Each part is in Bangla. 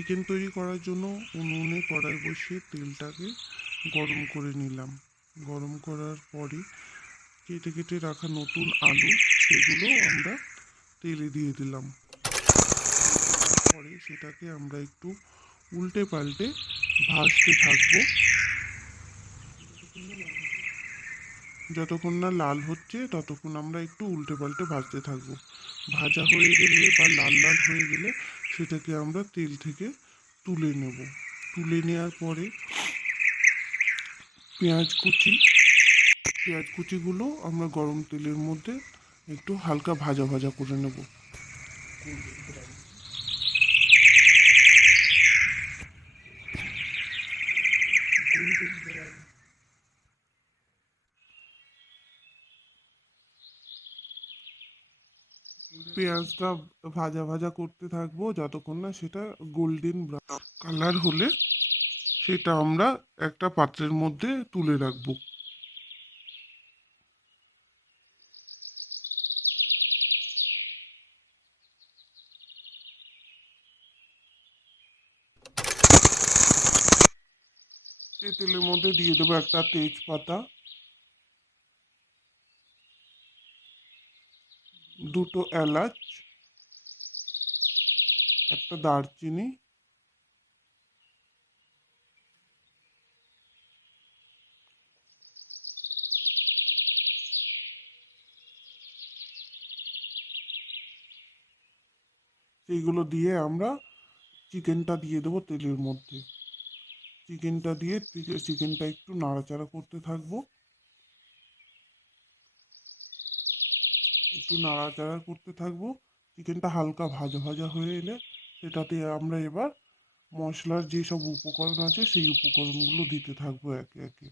চিকেন তৈরি করার জন্য উনুনে কড়াই বসিয়ে তেলটাকে গরম করে নিলাম। গরম করার পরে কেটে কেটে রাখা নতুন আলু, সেগুলো আমরা তেলে দিয়ে দিলাম। পরে সেটাকে আমরা একটু উল্টে পাল্টে ভাজতে থাকব। যতক্ষণ না লাল হচ্ছে, ততক্ষণ আমরা একটু উল্টে পাল্টে ভাজতে থাকব। ভাজা হয়ে গেলে বা লাল লাল হয়ে গেলে সেটাকে আমরা তেল থেকে তুলে নেব। তুলে নেওয়ার পরে পেঁয়াজ কুচি, পেঁয়াজ কুচিগুলো আমরা গরম তেলের মধ্যে একটু হালকা ভাজা ভাজা করে নেব। পেঁয়াজটা ভাজা ভাজা করতে থাকব, যতক্ষণ না সেটা গোল্ডেন ব্রাউন কালার হলে সেটা আমরা একটা পাত্রের মধ্যে তুলে রাখব। তেলের মধ্যে দিয়ে দেবো একটা তেজপাতা। দুটো এলাচ, একটা দারচিনি, সেইগুলো দিয়ে আমরা চিকেনটা দিয়ে দেবো তেলের মধ্যে। চিকেনটা দিয়ে চিকেনটা একটু নাড়াচাড়া করতে থাকব। একটু নাড়াচাড়া করতে থাকব। চিকেনটা হালকা ভাজা ভাজা হয়ে এলে সেটাতে আমরা এবার মশলার যে সব উপকরণ আছে সেই উপকরণগুলো দিতে থাকব একে একে।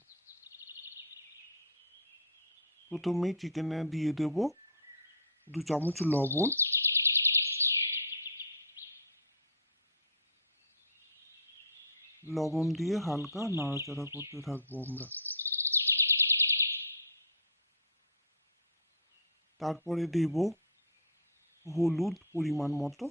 প্রথমেই চিকেনে দিয়ে দেব দু চামচ লবণ। লবণ দিয়ে হালকা নাড়াচাড়া করতে থাকব আমরা। তারপরে দেব হলুদ পরিমাণ মতো।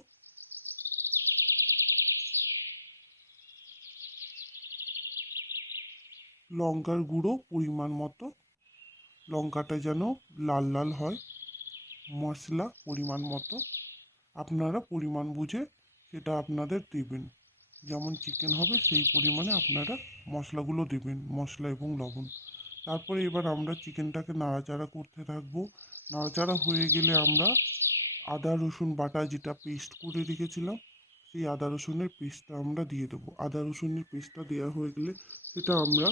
লঙ্কার গুঁড়ো পরিমাণ মতো। লঙ্কাটা যেন লাল লাল হয়। মশলা পরিমাণ মতো। আপনারা পরিমাণ বুঝে সেটা আপনাদের দেবেন। যেমন চিকেন হবে সেই পরিমাণে আপনারা মশলাগুলো দেবেন, মশলা এবং লবণ। তারপরে এবার আমরা চিকেনটাকে নাড়াচাড়া করতে থাকব। নাড়াচাড়া হয়ে গেলে আমরা আদা, রসুন, বাটা যেটা পেস্ট করে রেখেছিলাম, সেই আদা, রসুনের পেস্টটা আমরা দিয়ে দেবো। আদা, রসুনের পেস্টটা দেওয়া হয়ে গেলে সেটা আমরা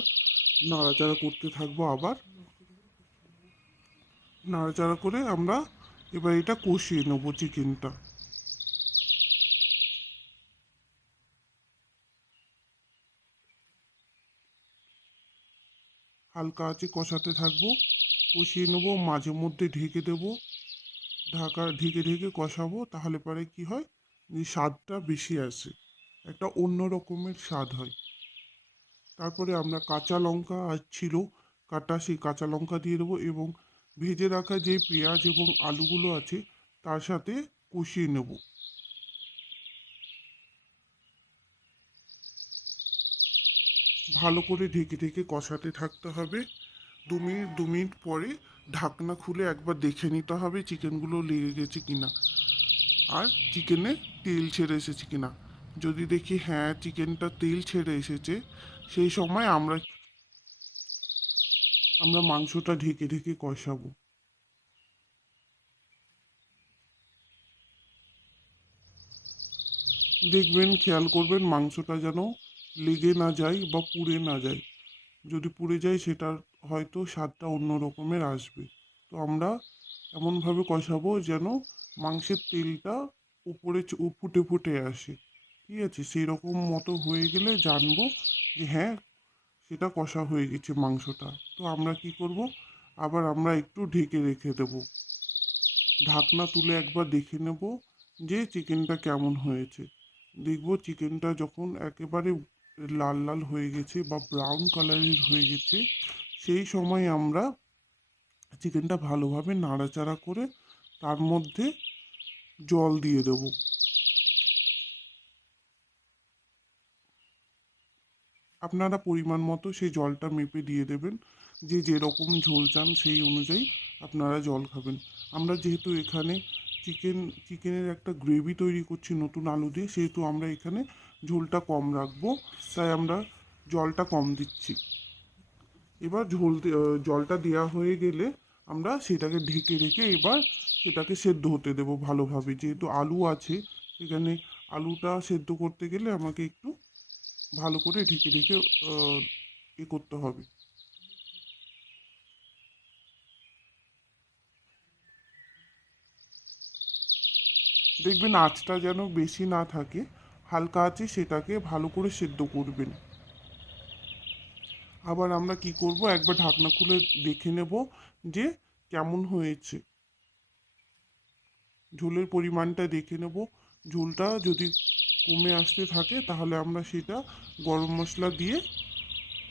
নাড়াচাড়া করতে থাকব আবার। নাড়াচাড়া করে আমরা এবার এটা কষিয়ে নেব চিকেনটা হালকা আছে কষাতে থাকব। কষিয়ে নেব, মাঝে মধ্যে ঢেকে দেব। ঢাকা ঢেকে ঢেকে কষাবো, তাহলে পরে কি হয়? যে স্বাদটা বেশি আসে। একটা অন্য রকমের স্বাদ হয়। তারপরে আমরা কাঁচা লঙ্কা আর ছিল, কাটা, সেই কাঁচা লঙ্কা দিয়ে দেবো এবং ভেজে রাখা যে পেঁয়াজ এবং আলুগুলো আছে, তার সাথে কষিয়ে নেব। ভালো করে ঢেকে ঢেকে কষাতে থাকতে হবে। দু মিনিট দু মিনিট পরে ঢাকনা খুলে একবার দেখে নিতে হবে চিকেনগুলো লেগে গেছে কিনা। আর চিকেনে তেল ছেড়ে এসেছে কিনা। যদি দেখি হ্যাঁ চিকেনটা তেল ছেড়ে এসেছে, সেই সময় আমরা আমরা মাংসটা ঢেকে ঢেকে কষাবো। দেখবেন, খেয়াল করবেন মাংসটা যেন লেগে না যায় বা পুড়ে না যায়। যদি পুড়ে যায় সেটার হয়তো স্বাদটা অন্য রকমের আসবে। তো আমরা এমনভাবে কষাবো যেন মাংসের তেলটা উপরে ফুটে ফুটে আসে। ঠিক আছে? সেই রকম মতো হয়ে গেলে জানব যে হ্যাঁ সেটা কষা হয়ে গেছে মাংসটা। তো আমরা কি করব? আবার আমরা একটু ঢেকে রেখে দেব। ঢাকনা তুলে একবার দেখে নেব যে চিকেনটা কেমন হয়েছে। দেখব চিকেনটা যখন একেবারে লাল লাল হয়ে গেছে বা ব্রাউন কালারের হয়ে গেছে, সেই সময় আমরা চিকেনটা ভালোভাবে নাড়াচাড়া করে তার মধ্যে জল দিয়ে দেব। আপনারা পরিমাণ মতো সেই জলটা মেপে দিয়ে দেবেন, যে যেরকম ঝোল চান সেই অনুযায়ী আপনারা জল খাবেন। আমরা যেহেতু এখানে চিকেন চিকেনের একটা গ্রেভি তৈরি করছি নতুন আলু দিয়ে, সেহেতু আমরা এখানে ঝোলটা কম রাখব, তাই আমরা জলটা কম দিচ্ছি। এবার ঝোল জলটা দেওয়া হয়ে গেলে আমরা সেটাকে ঢেকে রেখে এবার সেটাকে সেদ্ধ হতে দেবো ভালোভাবে। যেহেতু আলু আছে, এখানে আলুটা সেদ্ধ করতে গেলে আমাকে একটু ভালো করে ঢেকে ঢেকে এ করতে হবে। দেখবেন আঁচটা যেন বেশি না থাকে হালকা আছে, সেটাকে ভালো করে সেদ্ধ করবেন। আবার আমরা কি করব, একবার ঢাকনা খুলে দেখে নেব যে কেমন হয়েছে। ঝোলের পরিমাণটা দেখে নেব। ঝোলটা যদি কমে আসতে থাকে, তাহলে আমরা সেটা গরম মশলা দিয়ে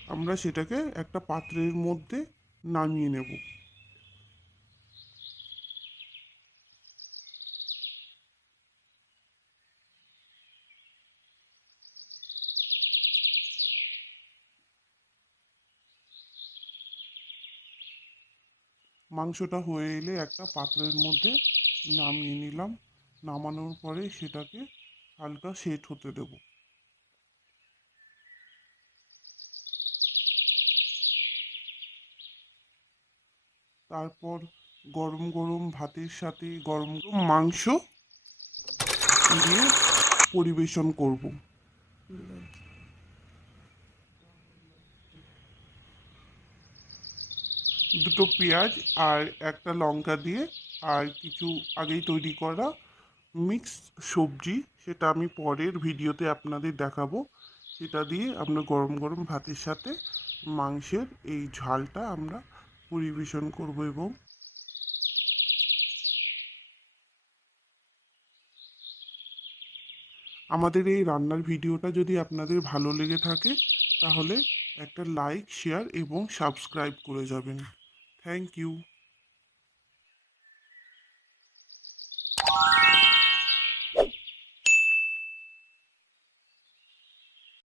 আমরা সেটাকে একটা পাত্রের মধ্যে নামিয়ে নেব। মাংসটা হয়ে এলে একটা পাত্রের মধ্যে নামিয়ে নিলাম। নামানোর পরে সেটাকে হালকা সেট হতে দেব। তারপর গরম গরম ভাতের সাথে গরম গরম মাংস দিয়ে পরিবেশন করব। দুটো পেঁয়াজ আর একটা লঙ্কা দিয়ে আর কিছু আগেই তৈরি করা মিক্স সবজি, সেটা আমি পরের ভিডিওতে আপনাদের দেখাবো। সেটা দিয়ে আমরা গরম গরম ভাতের সাথে মাংসের এই ঝালটা আমরা পরিবেশন করব এবং আমাদের এই রান্নার ভিডিওটা যদি আপনাদের ভালো লেগে থাকে, তাহলে একটা লাইক, শেয়ার এবং সাবস্ক্রাইব করে যাবেন। Thank you.